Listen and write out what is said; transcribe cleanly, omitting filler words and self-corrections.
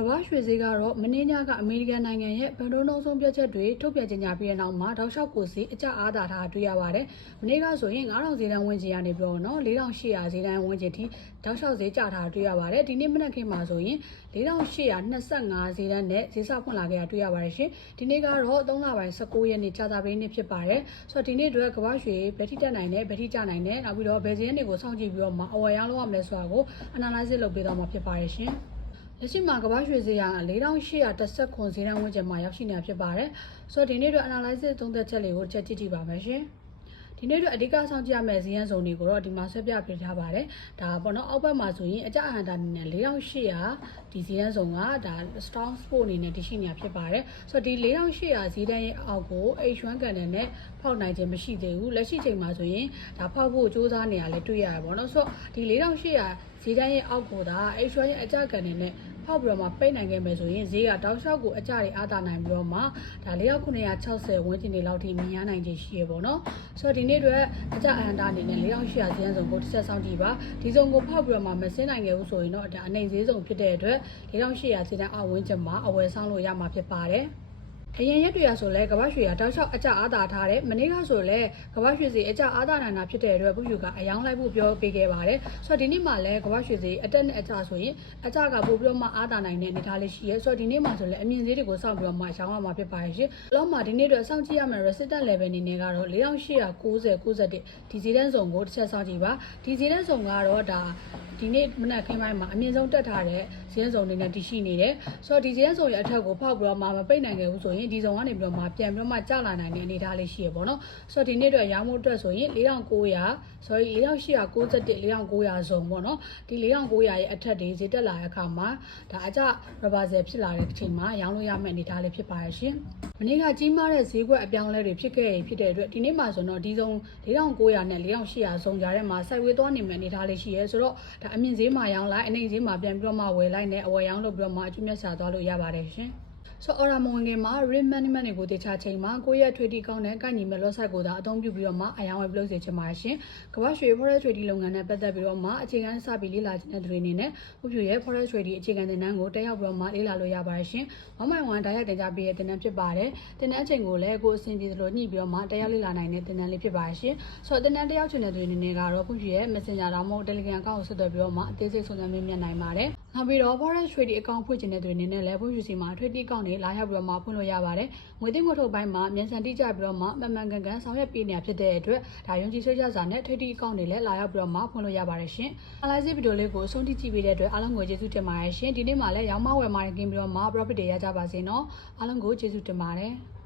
ကမ္ဘာရွှေဈေးကတော့မင်းညကအမေရိကန်နိုင်ငံရဲ့ဗန်ဒိုးနှုန်းဆုံးဖြတ်ချက်တွေထုတ်ပြန်ကြေညာပြီးတဲ့နောက်မှာတောက်လျှောက်ကိုစီအကျအားသာထားတွေ့ရပါတယ်။မနေ့ကဆိုရင်9000ဈေးတန်းဝန်းကျင်ကနေပြောတော့4800ဈေးတန်းဝန်းကျင်ထိတောက်လျှောက်ဈေးကျထားတွေ့ရပါတယ်။ဒီနေ့မနက်ခင်းမှာဆိုရင်4825ဈေးတန်းနဲ့ဈေးစဖွင့်လာခဲ့တာတွေ့ရပါတယ်ရှင်။ဒီနေ့ကတော့3လပိုင်း19ရက်နေ့ကြာသပတေးနေ့ဖြစ်ပါတယ်။ဆိုတော့ဒီနေ့အတွက်ကမ္ဘာရွှေဘယ်ထိတက်နိုင်တယ်ဘယ်ထိကျနိုင်တယ်နောက်ပြီးတော့ဘယ်ဈေးတွေကိုစောင့်ကြည့်ပြီးတော့မှအဝယ်ရောင်းလုပ်ရမယ်ဆိုတာကို analysis လုပ်ပေးသွားမှာဖြစ်ပါတယ်ရှင်။လက်ရှိမှာကမ္ဘာရွှေဈေးက4810ခွန်ဈေးတန်းဝန်းကျင်မှာရောက်ရှိနေတာဖြစ်ပါတယ်။ဆိုတော့ဒီနေ့အတွက် analysis သုံးသပ်ချက်လေးကိုချက်ကြည့်ကြည့်ပါမယ်ရှင်။ဒီနေ့အတွက်အဓိကဆောင်ကြည့်ရမယ့်ဈေးရန်စုံတွေကိုတော့ဒီမှာဆွဲပြပေးထားပါတယ်။ဒါပေါ့နော်အောက်ဘက်မှာဆိုရင်အကြအဟန်တာအနေနဲ့4800ဒီဈေးရန်စုံကဒါ strong support အနေနဲ့တရှိနေတာဖြစ်ပါတယ်။ဆိုတော့ဒီ4800ဈေးတန်းရဲ့အောက်ကို H1 candle နဲ့ဖောက်နိုင်ခြင်းမရှိသေးဘူး။လက်ရှိချိန်မှာဆိုရင်ဒါဖောက်ဖို့စူးစမ်းနေရလဲတွေ့ရတယ်ပေါ့နော်။ဆိုတော့ဒီ4800ဈေးတန်းရဲ့အောက်ကိုဒါ H1 ရဲ့အကြကန်နေနဲ့ဖောက်ပြီးတော့မှပိတ်နိုင်ခဲ့မယ်ဆိုရင်ဈေးကတောက်လျှောက်ကိုအကြတွေအားသာနိုင်ပြီးတော့မှဒါ4960ဝန်းကျင်တွေလောက်ထိမြင်ရနိုင်ခြင်းရှိရပေါ့နော်ဆိုတော့ဒီနေ့အတွက်အကြအဟန်တာအနေနဲ့4800ဈေးစုံကိုတစ်ဆက်ဆောင်ကြည့်ပါဒီစုံကိုဖောက်ပြီးတော့မှမစင်းနိုင်ခဲ့ဘူးဆိုရင်တော့ဒါအနေဈေးစုံဖြစ်တဲ့အတွက်4800ဈေးတန်းအောက်ဝန်းကျင်မှာအဝယ်ဆောင်လို့ရမှာဖြစ်ပါတယ်အရင်ရက်တွေကဆိုလဲကမ္ဘာရွှေကတောက်လျှောက်အကျအားသာထားတယ်မနေ့ကဆိုလဲကမ္ဘာရွှေစီအကျအားသာနိုင်တာဖြစ်တဲ့အတွက်ဘုယူကအယောင်းလိုက်ဖို့ပြောပေးခဲ့ပါတယ်ဆိုတော့ဒီနေ့မှလဲကမ္ဘာရွှေစီအတက်နဲ့အကျဆိုရင်အကျကပို့ပြီးတော့မှအားသာနိုင်တဲ့အနေထားလေးရှိရဲဆိုတော့ဒီနေ့မှဆိုလဲအမြင့်ဈေးတွေကိုစောင့်ပြီးတော့မှရောင်းရမှာဖြစ်ပါရဲ့ရှင်လောမှာဒီနေ့အတွက်စောင့်ကြည့်ရမယ့် resistance level အနေနဲ့ကတော့4890 ဒီဈေးတန်းစုံကိုတစ်ချက်စောင့်ကြည့်ပါဒီဈေးတန်းစုံကတော့ဒါဒီနေ့မနက်ခင်းပိုင်းမှာအမြင့်ဆုံးတက်ထားတဲ့ဈေးစုံတွေနဲ့တည်ရှိနေတယ်ဆိုတော့ဒီဈေးစုံရဲ့အထက်ကိုဖောက်ပြီးတော့မှမပိတ်နိုင်ခဲ့ဘူးဆိုရင်ဒီစုံကနေပြီးတော့မှပြန်ပြီးတော့မှကျလာနိုင်တဲ့အနေအထားလေးရှိရပေါ့နော်ဆိုတော့ဒီနေ့အတွက်ရောင်းဖို့အတွက်ဆိုရင်4800 စုံပေါ့နော်ဒီ4900ရဲ့အထက်တွေဈေးတက်လာတဲ့အခါမှာဒါအကျ reversal ဖြစ်လာတဲ့အချိန်မှာရောင်းလို့ရမယ့်အနေအထားလေးဖြစ်ပါရဲ့ရှင်မနေ့ကကြီးမားတဲ့ဈေးကွက်အပြောင်းလဲတွေဖြစ်ခဲ့ရဖြစ်တဲ့အတွက်ဒီနေ့မှဆိုတော့ဒီစုံ4900နဲ့4800စုံကြားထဲမှာစိုက်ဝေးသွားနေမယ့်အနေအထားလေးရှိရဲဆိုတော့ဒါအမြင့်ဈေးမှာရောင်းလိုက်အနေဈေးမှာပြန်ပြီးတော့မှဝယ်လိုက်နဲ့အဝယ်ရောင်းလုပ်ပြီးတော့မှအကျိုးမြတ်စာသွားလို့ရပါတယ်ရှင်ဆိုအော်ရာမဝင်ငင်မှာ rim management တွေကိုတေချာချိန်မှာကိုယ့်ရဲ့ trading ကောင်းတဲ့ကိုက်ညီမဲ့ lot size ကိုသာအသုံးပြုပြီးတော့မှအယောင်ဝယ်ပြုလုပ်စေချင်ပါတယ်ရှင်။ကမ္ဘာရွှေ forex trading လုပ်ငန်းနဲ့ပတ်သက်ပြီးတော့မှအခြေခံစပြီးလေ့လာခြင်းတဲ့သူတွေအနေနဲ့ဘုဖြူရဲ့ forex trading အခြေခံသင်တန်းကိုတက်ရောက်ပြီးတော့မှလေ့လာလို့ရပါတယ်ရှင်။ 1by1 ဓာတ်ရိုက်တင်ကြားပေးတဲ့သင်တန်းဖြစ်ပါတယ်။သင်တန်းအချိန်ကိုလည်းကိုယ်အဆင်ပြေသလိုညှိပြီးတော့မှတက်ရောက်လေ့လာနိုင်တဲ့သင်တန်းလေးဖြစ်ပါတယ်ရှင်။ဆိုတော့သင်တန်းတက်ရောက်ခြင်းတဲ့သူတွေအနေနဲ့ကတော့ဘုဖြူရဲ့ messenger တောင်မဟုတ် telegram account ကိုဆက်သွယ်ပြီးတော့မှအသေးစိတ်စုံစမ်းမေးမြန်းနိုင်ပါတယ်။နောက်ပြီးတော့ forex trading account ဖွင့်ခြင်းတဲ့သူတွေအနေနဲ့လည်းဘုဖြူစီမှာ trading account တွေလာရောက်ပြီးတော့မှဖွင့်လို့ရပါတယ်။ငွေသိမ်းငွေထုတ်ပိုင်းမှာမြန်ဆန်တိကျပြီးတော့မှမှန်မှန်ကန်ကန်ဆောင်ရွက်ပေးနေတာဖြစ်တဲ့အတွက်ဒါယုံကြည်စိတ်ချစွာနဲ့ trading account တွေလည်းလာရောက်ပြီးတော့မှဖွင့်လို့ရပါတယ်ရှင်။ analysis ဗီဒီယိုလေးကိုအဆုံးထိကြည့်ပေးတဲ့အတွက်အားလုံးကိုကျေးဇူးတင်ပါတယ်ရှင်။ဒီနေ့မှလည်းရောင်းမဝယ်မှာကင်းပြီးတော့မှ profit တွေရကြပါစေနော်။အားလုံးကိုကျေးဇူးတင်ပါတယ်။